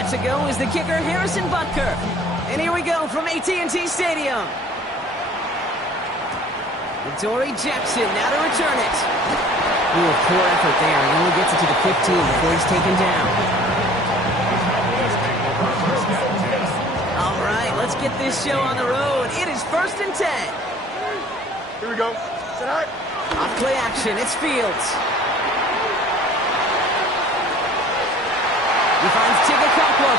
set to go is the kicker, Harrison Butker. And here we go from AT&T Stadium. Dory Jackson now to return it. Ooh, poor effort there. He only gets it to the 15 before he's taken down. All right, let's get this show on the road. It is 1st and 10. Here we go. Off play action, it's Fields. He finds Tigger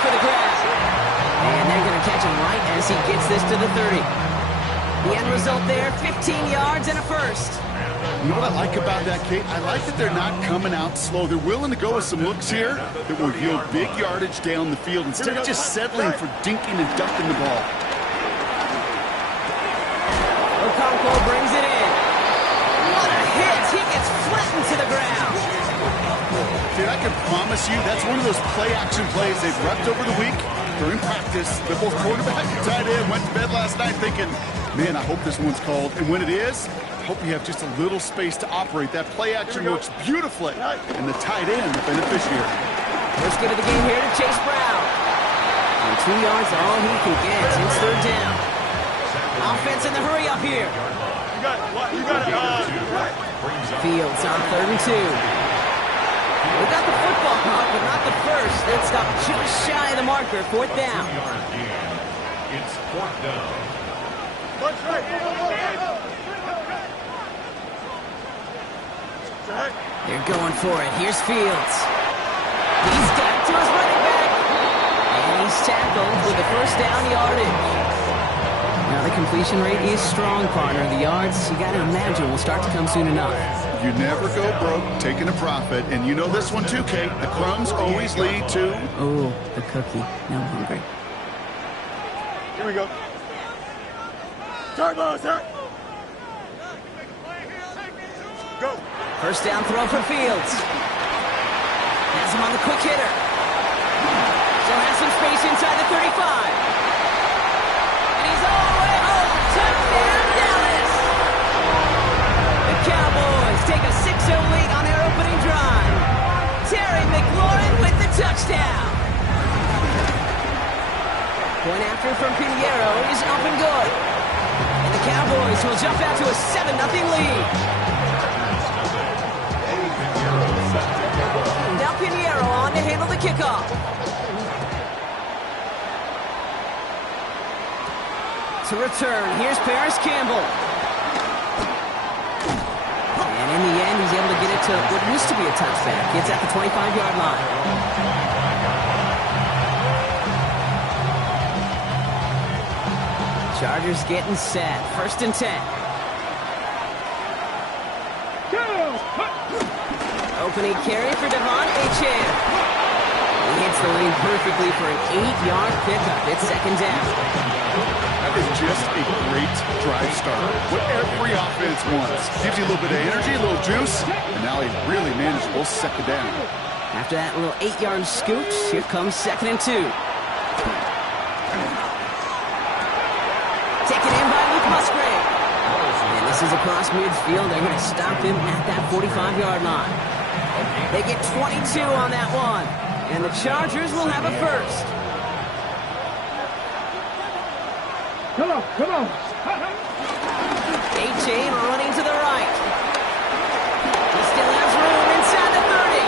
for the grab. And they're going to catch him right as he gets this to the 30. The end result there, 15 yards and a first. You know what I like about that, Kate? I like that they're not coming out slow. They're willing to go with some looks here that will yield big yardage down the field instead of just settling for dinking and ducking the ball. Okonkwo brings it in. What a hit! He gets flattened to the ground. Dude, I can promise you that's one of those play-action plays they've repped over the week during practice. The both quarterback and tight end went to bed last night thinking, man, I hope this one's called. And when it is, I hope you have just a little space to operate. That play-action works beautifully, and the tight end, the beneficiary. First get of the game here to Chase Brown. And 2 yards all he can get. It's 3rd down. Offense in the hurry up here. Fields on 3rd and 2. We got the football, but not the first. They'll stop just shy of the marker. 4th down. It's 4th down. They're going for it. Here's Fields. He's got to his running back. And he's tackled with the 1st down yardage. Now the completion rate is strong, partner. The yards, you got to imagine, will start to come soon enough. You never go broke taking a profit, and you know this one too, Kate. The crumbs always lead to... Oh, the cookie. Now I'm hungry. Here we go. Turbo, sir. Go. 1st down throw for Fields. Has him on the quick hitter. Still has some space inside the 35. And he's all the way home. Touchdown, Dallas. The Cowboys take a 6-0 lead on their opening drive. Terry McLaurin with the touchdown. Point after from Pinheiro is up and good. And the Cowboys will jump out to a 7-0 lead. Now Pinheiro on to handle the kickoff. To return, here's Paris Campbell. And in the end, he's able to get it to what used to be a touchback. It's at the 25-yard line. Chargers getting set. 1st and 10. Opening carry for Devon Achane. He hits the lane perfectly for an 8-yard pickup. It's 2nd down. That is just a great drive starter. What every offense wants. Gives you a little bit of energy, a little juice, and now a really manageable 2nd down. After that little 8-yard scooch, here comes 2nd and 2. Taken in by Luke Musgrave. And this is across midfield. They're going to stop him at that 45-yard line. They get 22 on that one. And the Chargers will have a first. Come on, come on. Achane running to the right. He still has room inside the 30.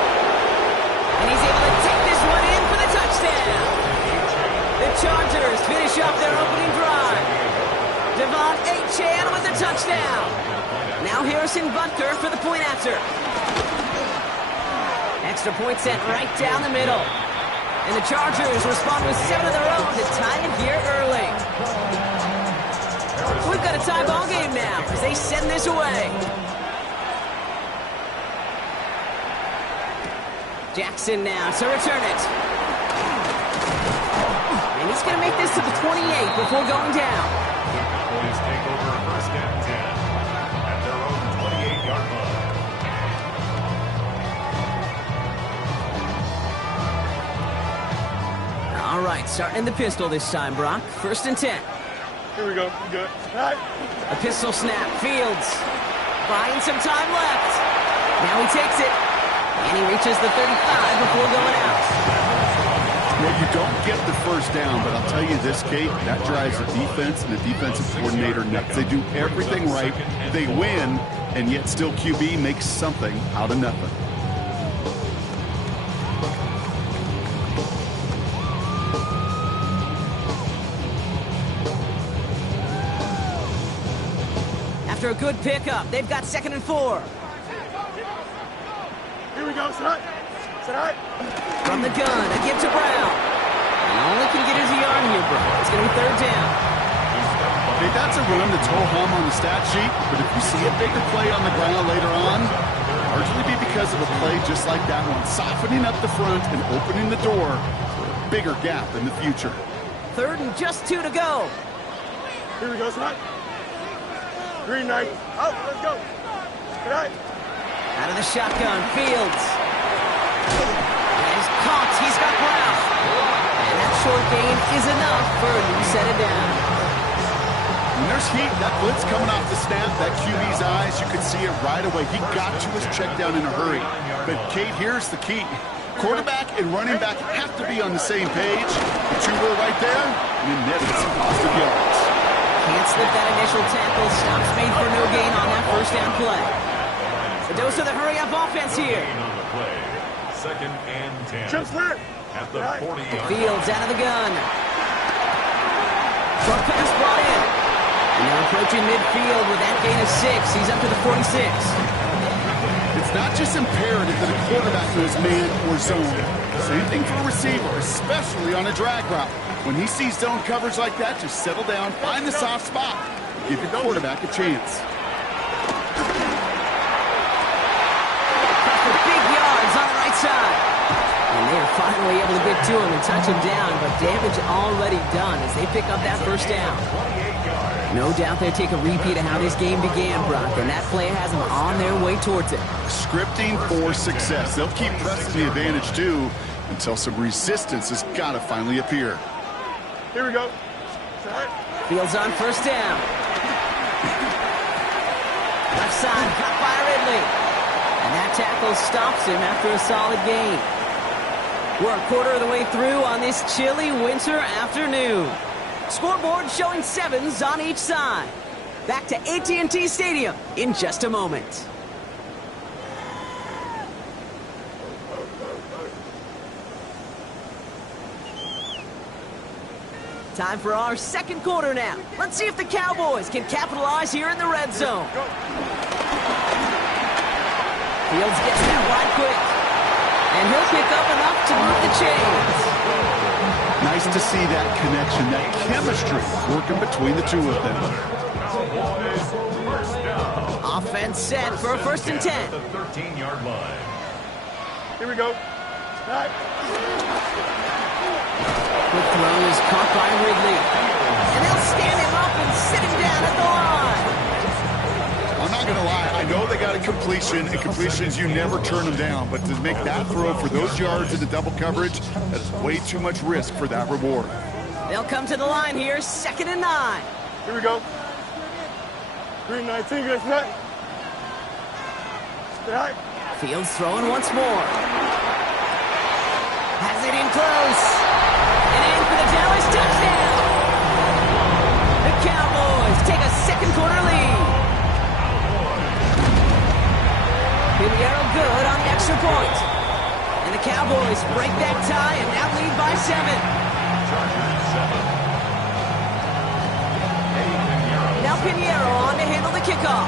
And he's able to take this one in for the touchdown. The Chargers finish off their opening drive. Devon Achane with the touchdown. Now Harrison Butker for the point after. Extra point sent right down the middle. And the Chargers respond with 7 of their own to tie it here early. We've got a tie ball game now as they send this away. Jackson now to return it. And he's going to make this to the 28 before going down. Cowboys take over 1st and 10 at their own 28-yard line. All right, starting in the pistol this time, Brock. 1st and 10. Here we go. Good. All right. A pistol snap. Fields buying some time left. Now he takes it. And he reaches the 35 before going out. Well, you don't get the first down, but I'll tell you this, Kate, that drives the defense and the defensive coordinator nuts. They do everything right, they win, and yet still QB makes something out of nothing. After a good pickup, they've got 2nd and 4. Here we go, set. Set. From the gun, a give to Brown. And only can get his yard here, bro. It's going to be 3rd down. Okay, that's a run that's ho-hum on the stat sheet, but if you see a bigger play on the ground later on, largely be because of a play just like that one, softening up the front and opening the door for a bigger gap in the future. 3rd and just 2 to go. Here we go, set. Green knight. Out, let's go. Set. Out of the shotgun, Fields. He's caught, he's got Brown. And that short gain is enough for a new set of down. When there's heat, that blitz coming off the snap, that QB's eyes, you could see it right away. He got to his check down in a hurry. But, Kate, here's the key. Quarterback and running back have to be on the same page. The two were right there, and it netted some positive yards. Can't slip that initial tackle. Stops made for no gain on that first down play. A dose of the hurry-up offense here. On the play. 2nd and 10. Chip slip. At the 40-yard Fields out of the gun. Short pass brought in. And they're approaching midfield with that gain of 6. He's up to the 46. It's not just imperative that a quarterback knows man or zone. Same thing for a receiver, especially on a drag route. When he sees zone coverage like that, just settle down, find the soft spot, give your quarterback a chance. For big yards on the right side. And they are finally able to get to him and touch him down, but damage already done as they pick up that first down. No doubt they take a repeat of how this game began, Brock, and that play has them on their way towards it. Scripting for success. They'll keep pressing the advantage, too, until some resistance has got to finally appear. Here we go. Set. Fields on first down. Left side, cut by Ridley. And that tackle stops him after a solid gain. We're a quarter of the way through on this chilly winter afternoon. Scoreboard showing 7s on each side. Back to AT&T Stadium in just a moment. Time for our 2nd quarter now. Let's see if the Cowboys can capitalize here in the red zone. Fields gets that wide quick. And he'll pick up enough to move the chains. Nice to see that connection, that chemistry working between the two of them. Offense set for a 1st and 10. The 13-yard line. Here we go. Set. Quick throw is caught by Ridley. And they'll stand him up and sit him down at the line. I'm not going to lie. I know they got a completion, and completions, you never turn them down. But to make that throw for those yards in the double coverage, that's way too much risk for that reward. They'll come to the line here, 2nd and 9. Here we go. Green 19, good set. Set. Fields throwing once more. Has it in close. And in for the Dallas touchdown. The Cowboys take a 2nd quarter lead. Pinheiro good on the extra point. And the Cowboys break that tie and now lead by 7. Now Pinheiro on to handle the kickoff.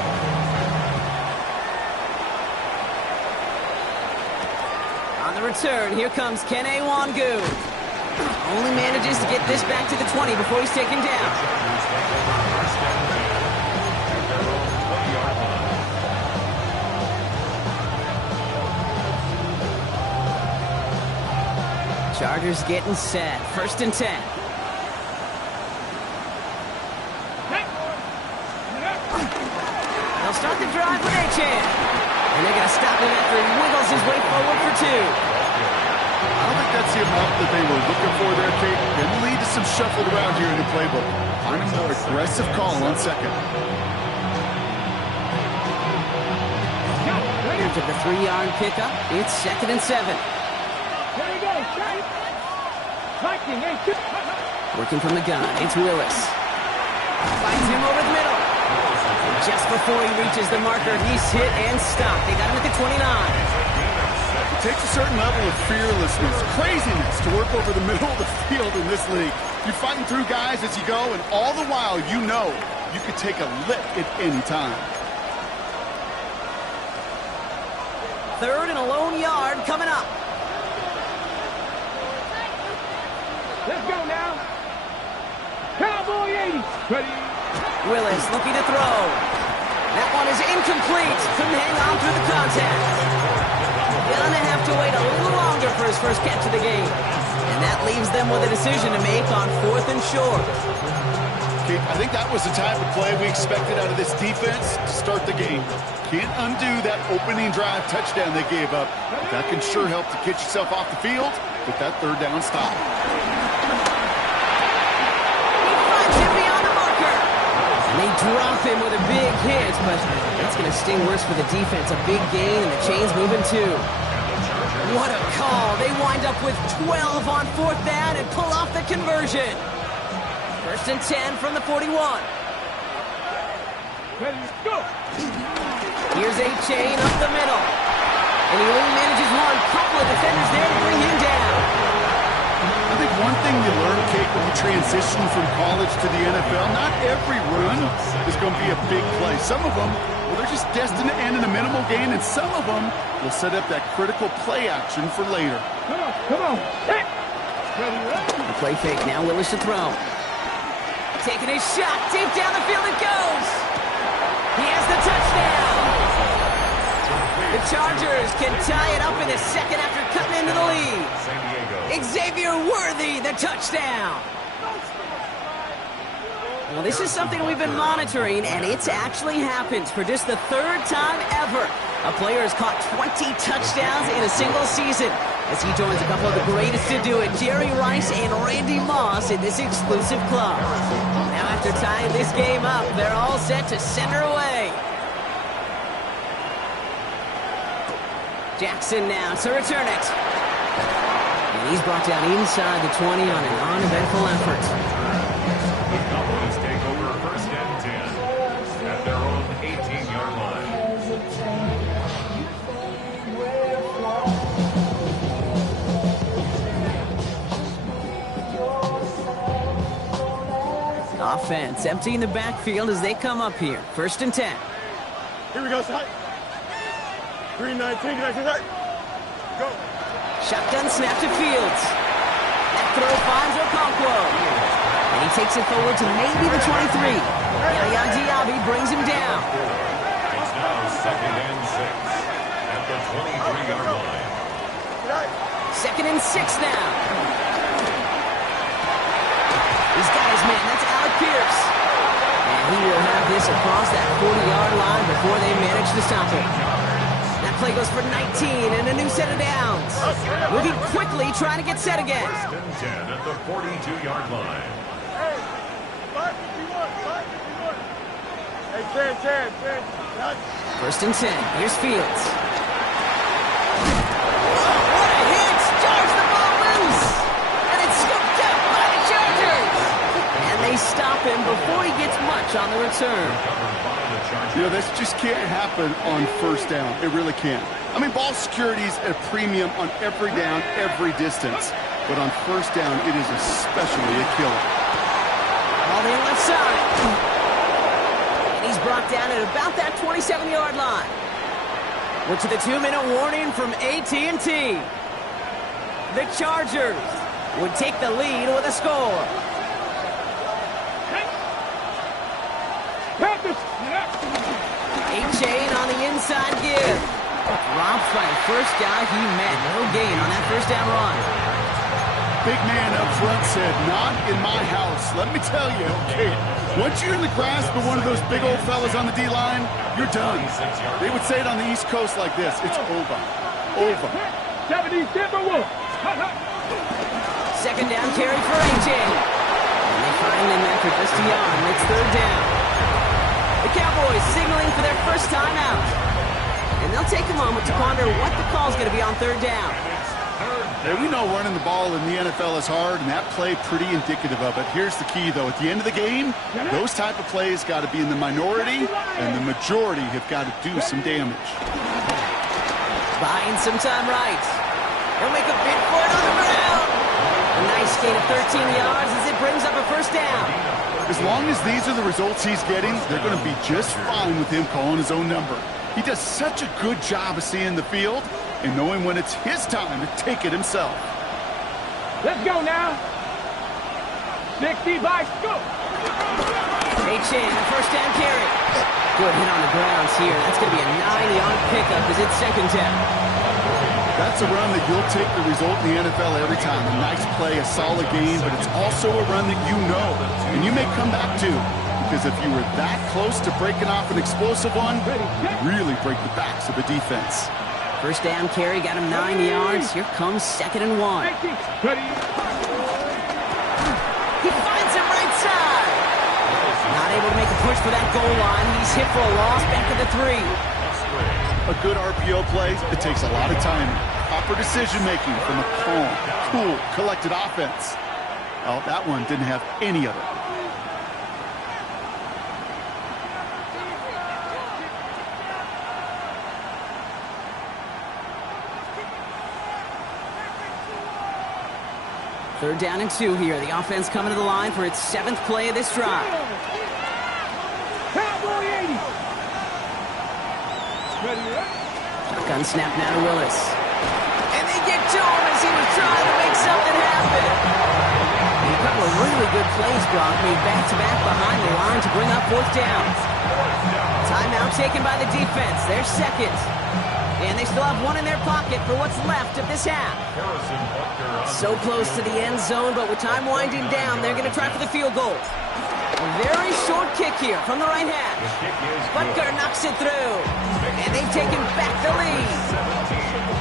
On the return, here comes Kene Wangu. Only manages to get this back to the 20 before he's taken down. Chargers getting set. 1st and 10. They'll start the drive with Achan. And they're going to stop him after he wiggles his way forward for 2. I don't think that's the amount that they were looking for there, Kate. It'll lead to some shuffled around here in the playbook. Find a more aggressive call on 2nd. Into the 3-yard pickup. It's 2nd and 7. Working from the gun, it's Willis. Finds him over the middle. And just before he reaches the marker, he's hit and stopped. They got him at the 29. It takes a certain level of fearlessness, craziness to work over the middle of the field in this league. You're fighting through guys as you go, and all the while you know you could take a lick at any time. Third and a lone yard coming up. Let's go now. Cowboy 80. Ready? Willis looking to throw. That one is incomplete. Couldn't hang on through the contact. Gonna have to wait a little longer for his first catch of the game. And that leaves them with a decision to make on 4th and short. Okay, I think that was the type of play we expected out of this defense to start the game. Can't undo that opening drive touchdown they gave up. But that can sure help to get yourself off the field with that 3rd down stop. They drop him with a big hit, but that's going to sting worse for the defense. A big gain, and the chain's moving too. What a call. They wind up with 12 on 4th down and pull off the conversion. 1st and 10 from the 41. Ready, go. Here's a chain up the middle. And he only manages one. Couple of defenders there to bring him down. I think one thing you learn, Kate, when you transition from college to the NFL, not every run is going to be a big play. Some of them, well, they're just destined to end in a minimal gain, and some of them will set up that critical play action for later. Come on. Hey. Ready, The play fake now, Willis to throw. Taking his shot, deep down the field it goes. He has the touchdown. The Chargers can tie it up in the second after cutting into the lead. Xavier Worthy, the touchdown. Well, this is something we've been monitoring, and it's actually happened for just the 3rd time ever. A player has caught 20 touchdowns in a single season as he joins a couple of the greatest to do it, Jerry Rice and Randy Moss, in this exclusive club. Now, after tying this game up, they're all set to send her away. Jackson now to return it. And he's brought down inside the 20 on an uneventful effort. The Cowboys take over 1st and 10 at their own 18-yard line. Offense emptying the backfield as they come up here. 1st and 10. Here we go, son. 3-19, right. Go. Shotgun snap to Fields. That throw finds Okonkwo. And he takes it forward to maybe the 23. Yaya Diaby brings him down. It's now 2nd and 6 at the 23-yard line. 2nd and 6 now. He's got his man. That's Alec Pierce. And he will have this across that 40-yard line before they manage to stop him. That play goes for 19 and a new set of downs. Moving quickly, trying to get set again. 1st and 10 at the 42-yard line. Hey, 551. Hey, 10. 1st and 10. Here's Fields. What a hit! Charge the ball loose! And it's scooped up by the Chargers! And they stop him before he gets much on the return. You know, this just can't happen on 1st down. It really can't. I mean, ball security's at a premium on every down, every distance. But on 1st down, it is especially a killer. All the left side. And he's brought down at about that 27-yard line. Which is the 2-minute warning from AT&T. The Chargers would take the lead with a score. A-Chain on the inside give. Dropped by the first guy he met. No gain on that 1st down run. Big man up front said, not in my house. Let me tell you, okay, once you're in the grasp of one of those big old fellas on the D-line, you're done. They would say it on the East Coast like this. It's over. Over. 70, 2nd down carry for A-Chain. And they find him after just a yard. It's 3rd down. The Cowboys signaling for their first time out. And they'll take a moment to ponder what the call's going to be on 3rd down. Yeah, we know running the ball in the NFL is hard, and that play pretty indicative of it. Here's the key, though. At the end of the game, those type of plays got to be in the minority, and the majority have got to do some damage. Buying some time right. He'll make a big for it on the ground. A nice gain of 13 yards as it brings up a first down. As long as these are the results he's getting, they're going to be just fine with him calling his own number. He does such a good job of seeing the field and knowing when it's his time to take it himself. Let's go now. 60 by go. H.A. a first down carry. Good hit on the grounds here. That's going to be a 9-yard pickup as it's second down. That's a run that you'll take the result in the NFL every time. A nice play, a solid game, but it's also a run that you know, and you may come back to. Because if you were that close to breaking off an explosive one, you'd really break the backs of the defense. First down carry got him 9 yards. Here comes 2nd and 1. He finds him right side. Not able to make a push for that goal line. He's hit for a loss back at the 3. A good RPO play, it takes a lot of timing. Proper decision-making from a calm, cool, collected offense. Well, that one didn't have any of it. Third down and 2 here. The offense coming to the line for its 7th play of this drive. Cowboy 80. Shotgun snap now to Willis. And they get to him as he was trying to make something happen. A couple of really good plays, Brock, made back-to-back behind the line to bring up 4th down. Timeout taken by the defense. Their second. And they still have one in their pocket for what's left of this half. So close to the end zone, but with time winding down, they're going to try for the field goal. A very short kick here from the right hash. Butker knocks it through. And they've taken back the lead.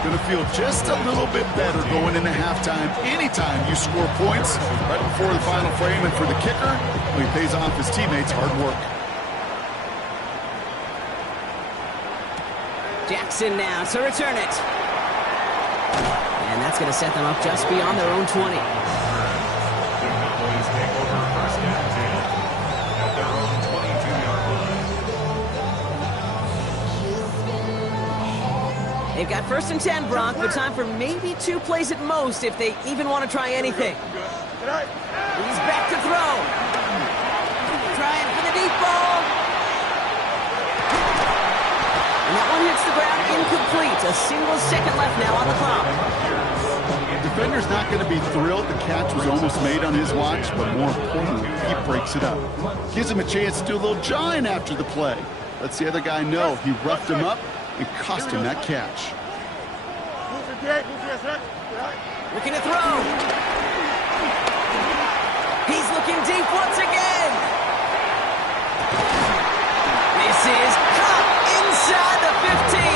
Going to feel just a little bit better going into halftime. Anytime you score points right before the final frame, and for the kicker, well, he pays off his teammates' hard work. Jackson now to return it. And that's going to set them up just beyond their own 20. They've got 1st and 10, Brock, but time for maybe 2 plays at most if they even want to try anything. He's back to throw. Trying for the deep ball. And that one hits the ground incomplete. A single second left now on the clock. The defender's not going to be thrilled the catch was almost made on his watch, but more importantly, he breaks it up. Gives him a chance to do a little jawing after the play. Lets the other guy know he roughed him up and cost him that catch. Looking to throw. He's looking deep once again. This is caught inside the 15.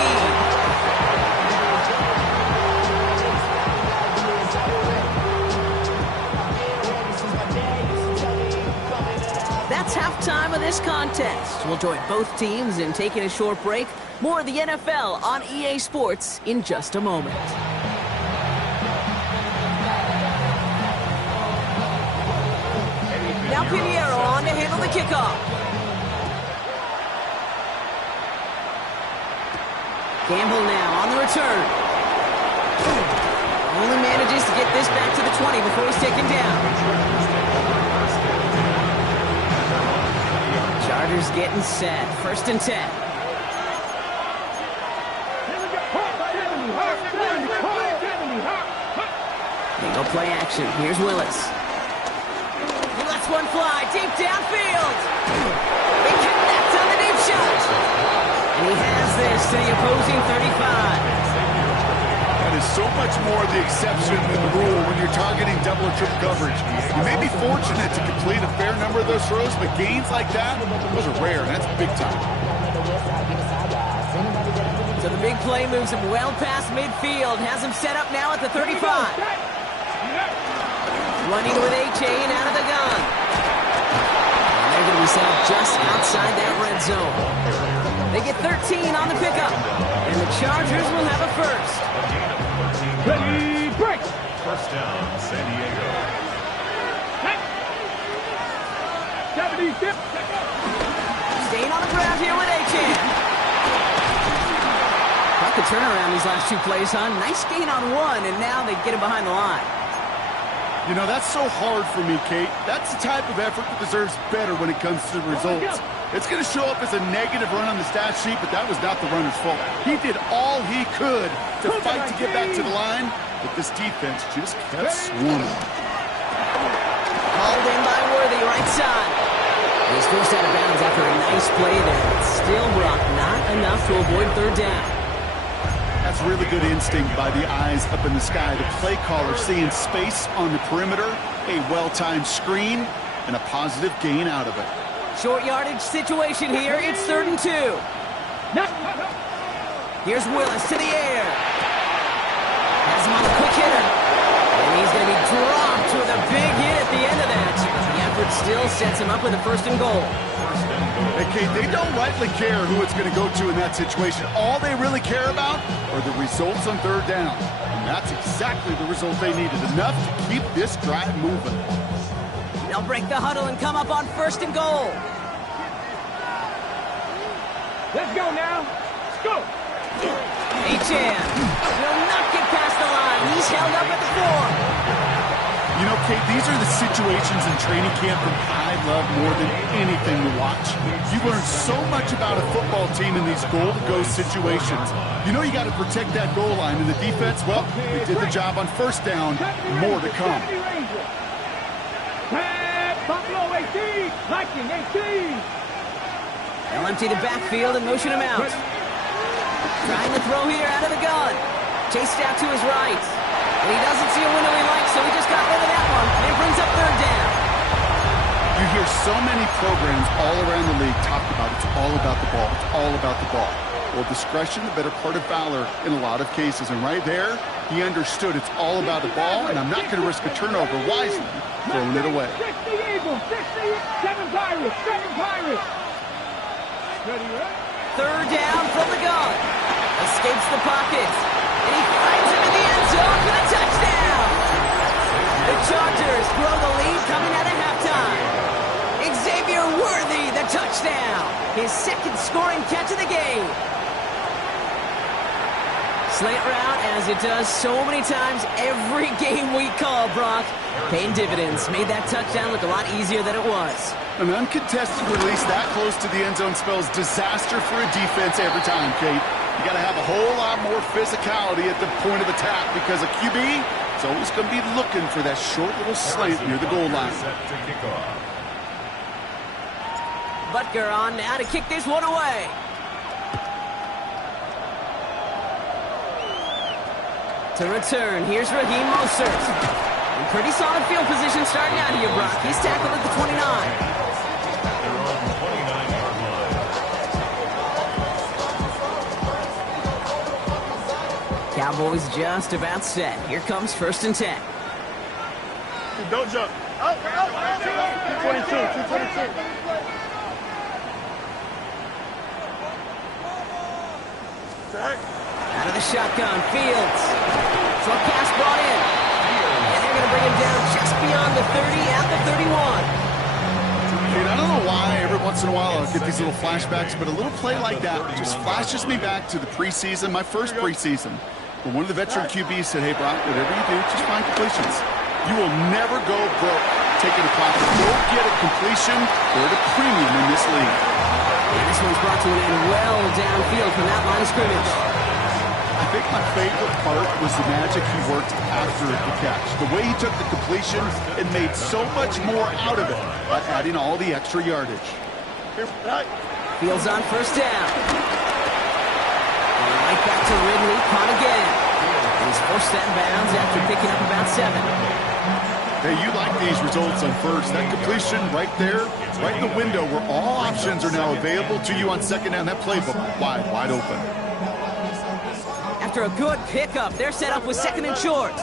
That's halftime of this contest. We'll join both teams in taking a short break. More of the NFL on EA Sports in just a moment. Now Pinheiro on to handle the kickoff. Campbell now on the return. Only manages to get this back to the 20 before he's taken down. Chargers getting set. 1st and 10. They go play action. Here's Willis. He lets one fly deep downfield. They connect on the deep shot. And he has this to the opposing 35. That is so much more the exception than the rule when you're targeting double or triple coverage. You may be fortunate to complete a fair number of those throws, but gains like that, those are rare, and that's big time. So the big play moves him well past midfield, has him set up now at the 35. Running with H.A. out of the gun. And they're going to be set up just outside that red zone. They get 13 on the pickup, and the Chargers will have a first. Ready, First down, San Diego. Staying on the ground here with Achan. Quite the turnaround these last 2 plays, huh? Nice gain on 1, and now they get him behind the line. You know, that's so hard for me, Kate. That's the type of effort that deserves better when it comes to the results. It's going to show up as a negative run on the stat sheet, but that was not the runner's fault. He did all he could to fight to get back to the line, but this defense just kept swarming. Called in by Worthy, right side. He's forced out of bounds after a nice play there. Still, Brock, not enough to avoid 3rd down. That's really good instinct by the eyes up in the sky. The play caller seeing space on the perimeter, a well-timed screen, and a positive gain out of it. Short yardage situation here. It's 3rd and 2. Here's Willis to the air. Has him on the quick hitter. And he's going to be dropped with a big hit at the end of that. The effort still sets him up with a 1st and goal. Hey, Kate, they don't rightly care who it's going to go to in that situation. All they really care about are the results on 3rd down. And that's exactly the result they needed. Enough to keep this drive moving. They'll break the huddle and come up on 1st and goal. Let's go now. Let's go. Achan will not get past the line. He's held up at the 4. You know, Kate, these are the situations in training camp that I love more than anything to watch. You learn so much about a football team in these goal-to-go situations. You know you got to protect that goal line, and the defense, well, they did the job on 1st down. More to come. Buffalo 18, Viking 18. They'll empty the backfield and motion him out. Trying to throw here out of the gun. Chased out to his right. And he doesn't see a window he likes, so he just got rid of that one. And it brings up 3rd down. You hear so many programs all around the league talk about it's all about the ball. It's all about the ball. Well, discretion, the better part of valor in a lot of cases. And right there, he understood it's all about the ball, and I'm not going to risk a turnover wisely, throwing it away. 60 Eagles, 7 Pirates, 7 Pirates. Ready, right? 3rd down from the gun. Escapes the pocket. And he finds him in the end zone for the touchdown. The Chargers grow the lead coming out of halftime. Xavier Worthy, the touchdown. His 2nd scoring catch of the game. Slant route, as it does so many times every game we call, Brock. Paying dividends. Made that touchdown look a lot easier than it was. An uncontested release that close to the end zone spells disaster for a defense every time, Kate. You got to have a whole lot more physicality at the point of attack because a QB is always going to be looking for that short little slant near the goal line. Set to kick off. Butker on now to kick this one away. To return, here's Raheem Mostert. In pretty solid field position starting out here, Brock. He's tackled at the 29. They're on the 29-yard line. Cowboys just about set. Here comes 1st and 10. Don't jump. 222, 222. Out of the shotgun, Fields. Short pass brought in. And they're going to bring him down just beyond the 30 at the 31. Kate, I don't know why every once in a while I'll get these little flashbacks, but a little play like that just flashes me back to the preseason, my first preseason. But one of the veteran QBs said, hey, Brock, whatever you do, just find completions. You will never go broke taking a profit. Go get a completion or a premium in this league. And this one's brought to an end well downfield from that line of scrimmage. I think my favorite part was the magic he worked after the catch. The way he took the completion and made so much more out of it by adding all the extra yardage. Fields on 1st down. And right back to Ridley, caught again. And he's forced that bounds after picking up about 7. Hey, you like these results on 1st. That completion right there, right in the window where all options are now available to you on 2nd down. That playbook wide open. After a good pickup, they're set up with 2nd and short.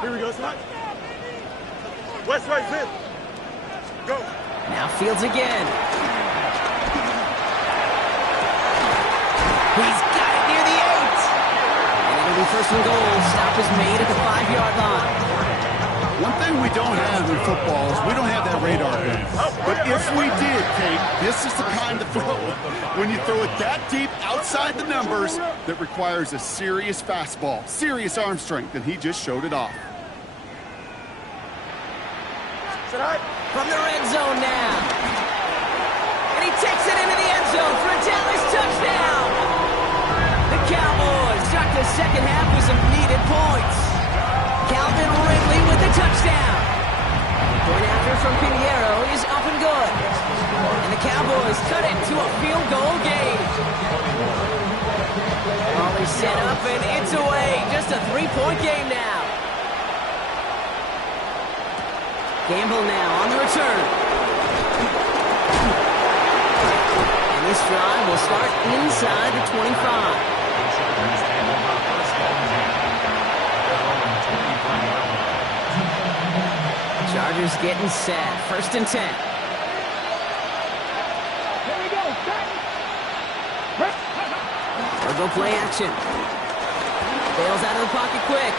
Here we go, son. West right, fifth. Go. Now Fields again. He's got it near the 8. And it'll be first and goal. Stop is made at the 5-yard line. One thing we don't have in football is we don't have that radar gun. But if we did, Kate, this is the kind of throw, when you throw it that deep outside the numbers, that requires a serious fastball, serious arm strength, and he just showed it off. From the red zone now. And he takes it into the end zone for a Dallas touchdown. The Cowboys start the second half with some needed points. Calvin Ridley with the touchdown. Point after from Pinheiro is up and good. And the Cowboys cut it to a field goal game. All is set up and it's away. Just a 3-point game now. Gamble now on the return. And this drive will start inside the 25. Chargers getting set. First and 10. Here we go. Or go play action. Bails out of the pocket quick.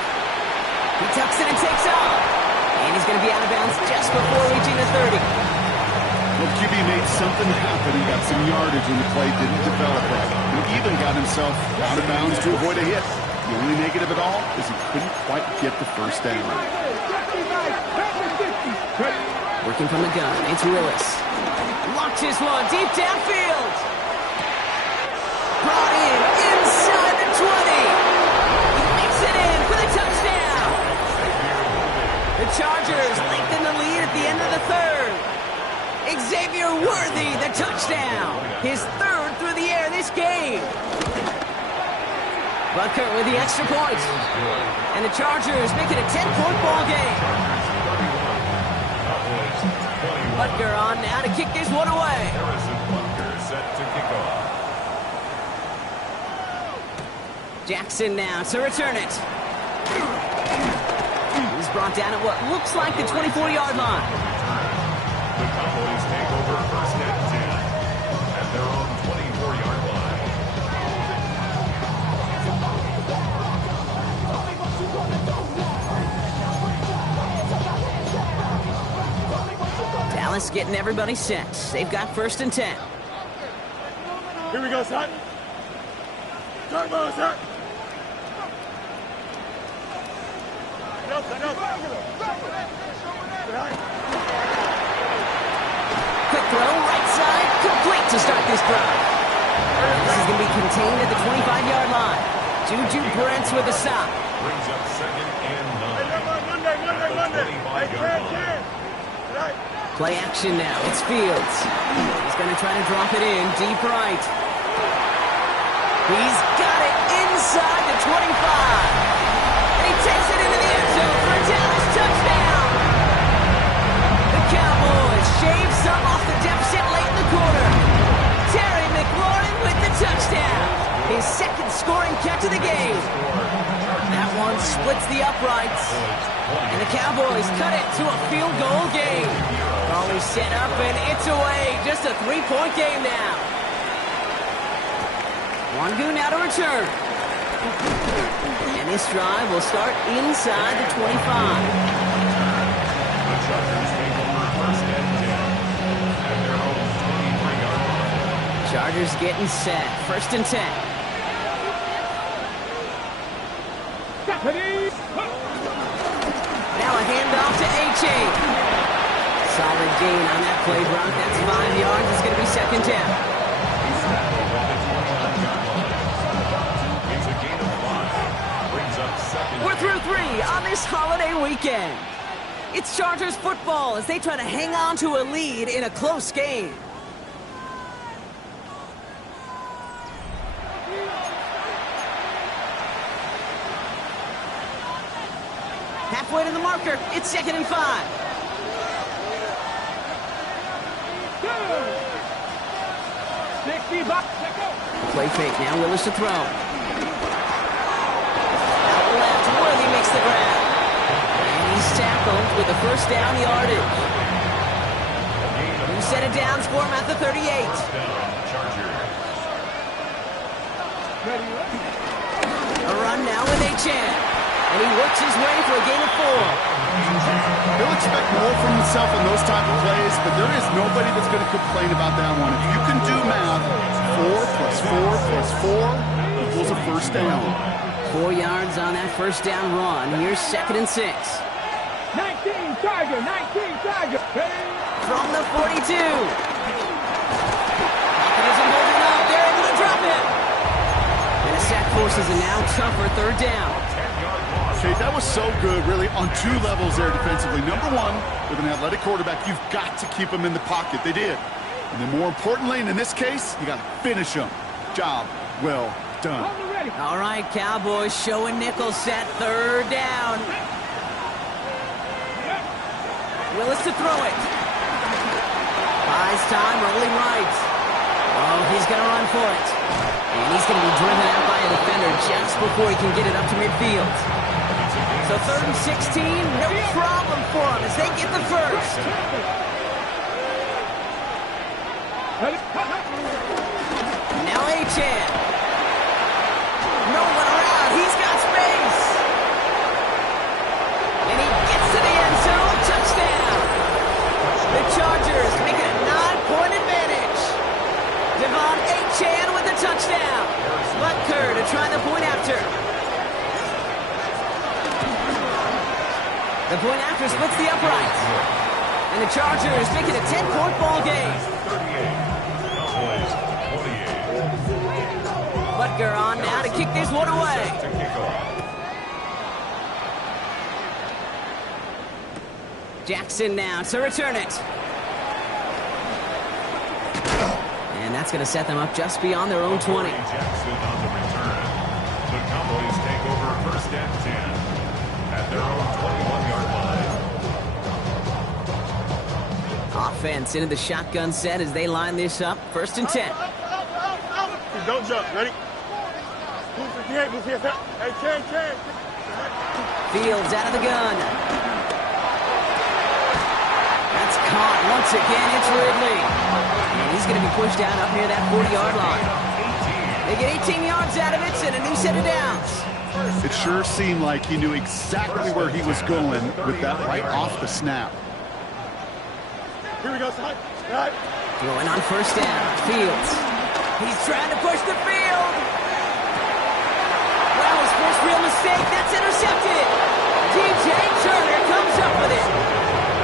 He tucks it and takes off. And he's going to be out of bounds just before reaching the 30. Well, QB made something happen. He got some yardage when the play didn't develop right. He even got himself out of bounds to avoid a hit. The only negative at all is he couldn't quite get the first down. Working from the gun, it's Willis. Locks this one deep downfield. Brought in inside the 20. He makes it in for the touchdown. The Chargers lengthen the lead at the end of the third. Xavier Worthy, the touchdown. His third through the air this game. Butker with the extra point. And the Chargers make it a 10-point ball game. Butker on now to kick this one away. Butker set to kick off. Jackson now to return it. He's brought down at what looks like the 24-yard line. The Cowboys take over first and 10 at their own 24-yard line. Dallas getting everybody set. They've got first and 10. Here we go, son. Turbo, sir. Quick throw, right side, complete to start this drive. This is going to be contained at the 25-yard line. Juju Brents with a stop. Brings up second and 9. Monday. Hey, Ken. Play action now. It's Fields. He's going to try to drop it in deep right. He's got it inside the 25. And he takes it into the end zone for a Dallas touchdown. The Cowboys shave some off the deficit late in the quarter. Terry McLaurin with the touchdown. His second scoring catch of the game. That one splits the uprights. And the Cowboys cut it to a field goal game. Always set up and it's away. Just a 3-point game now. Wangu now to return. And this drive will start inside the 25. The Chargers take over first and 10 at their own 23-yard line. Chargers getting set. First and 10. Now a handoff to A-Chain. Solid gain on that play, Brock. That's 5 yards. It's going to be second down. He's tackled at the 29-yard line. It's a gain of 5. Brings up second. We're through 3 on this holiday weekend. It's Chargers football as they try to hang on to a lead in a close game. Halfway to the marker. It's second and 5. Play fake now. Willis to throw. Out left. Worthy makes the grab. And he's tackled with the first down yardage. New set of downs for him at the 38. First down, Chargers. A run now with Achan. And he works his way for a gain of 4. He'll expect more from himself in those type of plays, but there is nobody that's going to complain about that one. If you can do math, 4 plus 4 plus 4 equals a first down. 4 yards on that first down run. Here's 2nd and 6. 19 Tiger, 19 Tiger. From the 42. Pocket isn't holding up. They're able to drop it. And a sack forces a now tougher 3rd down. Okay, that was so good, really, on 2 levels there defensively. Number 1, with an athletic quarterback, you've got to keep him in the pocket. They did. And then more importantly, and in this case, you got to finish him. Job well done. All right, Cowboys showing nickel set 3rd down. Willis to throw it. Buys time, rolling right. Oh, he's going to run for it. And he's going to be driven out by a defender just before he can get it up to midfield. So 3rd and 16, no problem for him as they get the first. Now Achan. No one around. He's got space. And he gets to the end zone. Touchdown. The Chargers make it a 9-point advantage. Devon Achan with the touchdown. Butker to try the point after. The point after splits the uprights. And the Chargers make it a 10-point ball game. 38. Butker on now to kick this one away. Jackson now to return it. And that's going to set them up just beyond their own 20. Jackson on the return. The Cowboys take over 1st and 10 at their own 21-yard line. Offense into the shotgun set as they line this up. 1st and 10. Don't jump. Ready? Move 58, move 58. Hey, Chan. Fields out of the gun. That's caught once again. It's Ridley. And he's going to be pushed down up near that 40-yard line. They get 18 yards out of it and a new set of downs. It sure seemed like he knew exactly where he was going with that right off the snap. Here we go, son. Right. Throwing on 1st down. Fields. He's trying to push the field. Well, his first real mistake. That's intercepted. DJ Turner comes up with it.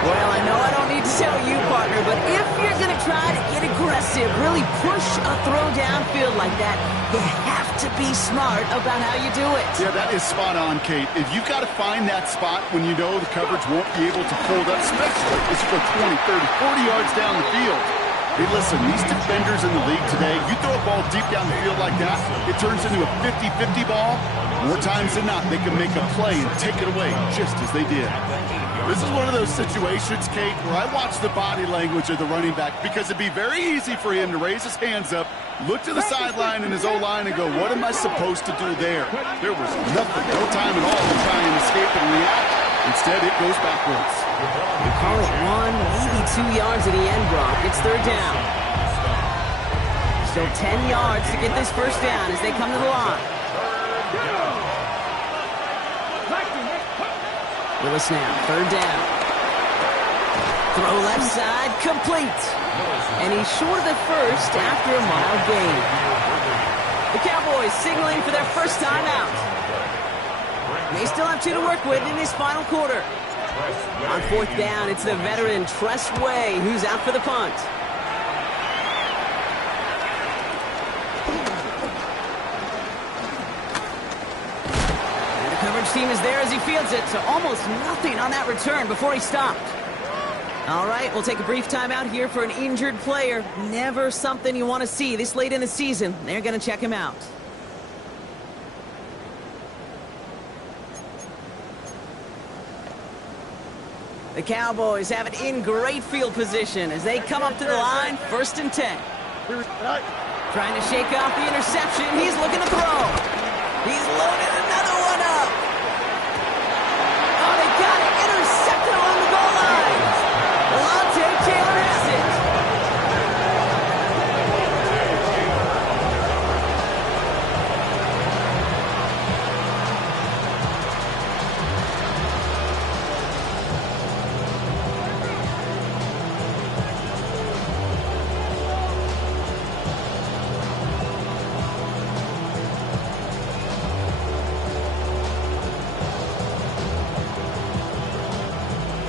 Well, I know I don't need to tell you, partner, but if you're going to try to get aggressive, really push a throw downfield like that, you have to be smart about how you do it. Yeah, that is spot on, Kate. If you've got to find that spot when you know the coverage won't be able to hold up, especially as you go 20, 30, 40 yards down the field. Hey, listen, these defenders in the league today, you throw a ball deep down the field like that, it turns into a 50-50 ball. More times than not, they can make a play and take it away just as they did. This is one of those situations, Kate, where I watch the body language of the running back because it'd be very easy for him to raise his hands up, look to the sideline in his O-line and go, what am I supposed to do there? There was nothing, no time at all to try and escape and react. Instead, it goes backwards. They call it 1, maybe 2 yards at the end, Brock. It's 3rd down. Still 10 yards to get this first down as they come to the line. Willis now, 3rd down. Throw left side, complete. And he's short of the first after a mild gain. The Cowboys signaling for their first time out. They still have 2 to work with in this final quarter. On 4th down, it's the veteran Tress Way who's out for the punt. And the coverage team is there as he fields it, so almost nothing on that return before he stopped. All right, we'll take a brief timeout here for an injured player. Never something you want to see this late in the season. They're going to check him out. The Cowboys have it in great field position as they come up to the line, 1st and 10. Trying to shake off the interception. He's looking to throw. He's loaded another one up. Oh, they got it. Intercepted along the goal line. Delonte Taylor has it.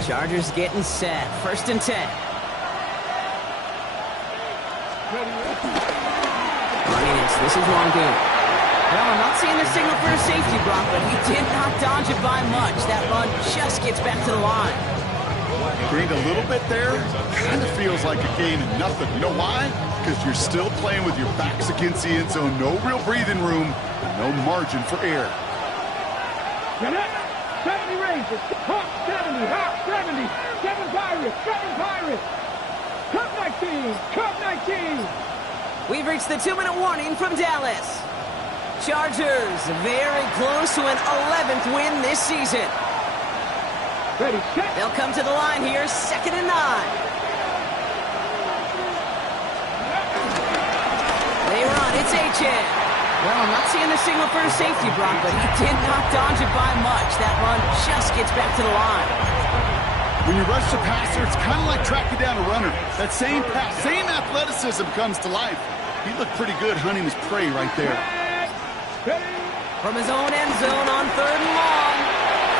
Chargers getting set. 1st and 10. Martinez, this is Longoon. Well, I'm not seeing the signal for a safety, Brock, but he did not dodge it by much. That run just gets back to the line. Gained a little bit there. Kind of feels like a gain of nothing. You know why? Because you're still playing with your backs against the end zone. No real breathing room. No margin for error. 70 Rangers, Hawk 70, Hawk 70, 7 Pirates, 7 Pirates. Cup 19, Cup 19. We've reached the 2-minute warning from Dallas. Chargers very close to an 11th win this season. Ready, set. They'll come to the line here, 2nd and 9. They run, it's HN. Well, I'm not seeing the signal for a safety, Brock, but he did not dodge it by much. That run just gets back to the line. When you rush the passer, it's kind of like tracking down a runner. That same pass, same athleticism comes to life. He looked pretty good hunting his prey right there. From his own end zone on 3rd and long.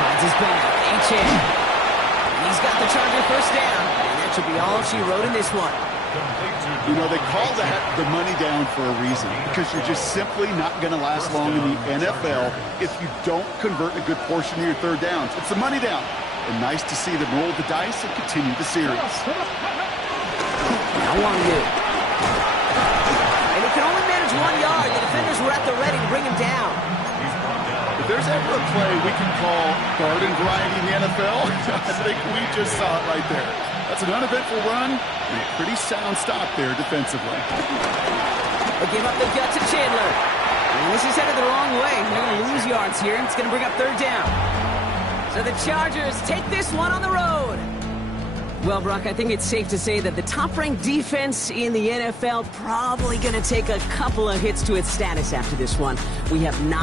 Finds his back, HN. He's got the Charger 1st down, and that should be all she wrote in this one. You know, they call that the money down for a reason, because you're just simply not going to last long in the NFL if you don't convert a good portion of your 3rd downs. It's the money down. And nice to see them roll the dice and continue the series. Now Longoon. And he can only manage 1 yard. The defenders were at the ready to bring him down. If there's ever a play we can call garden variety in the NFL, I think we just saw it right there. That's an uneventful run and a pretty sound stop there defensively. They give up the gut to Chandler. And this is headed the wrong way. They're going to lose yards here. It's going to bring up 3rd down. So the Chargers take this one on the road. Well, Brock, I think it's safe to say that the top-ranked defense in the NFL probably going to take a couple of hits to its status after this one. We have not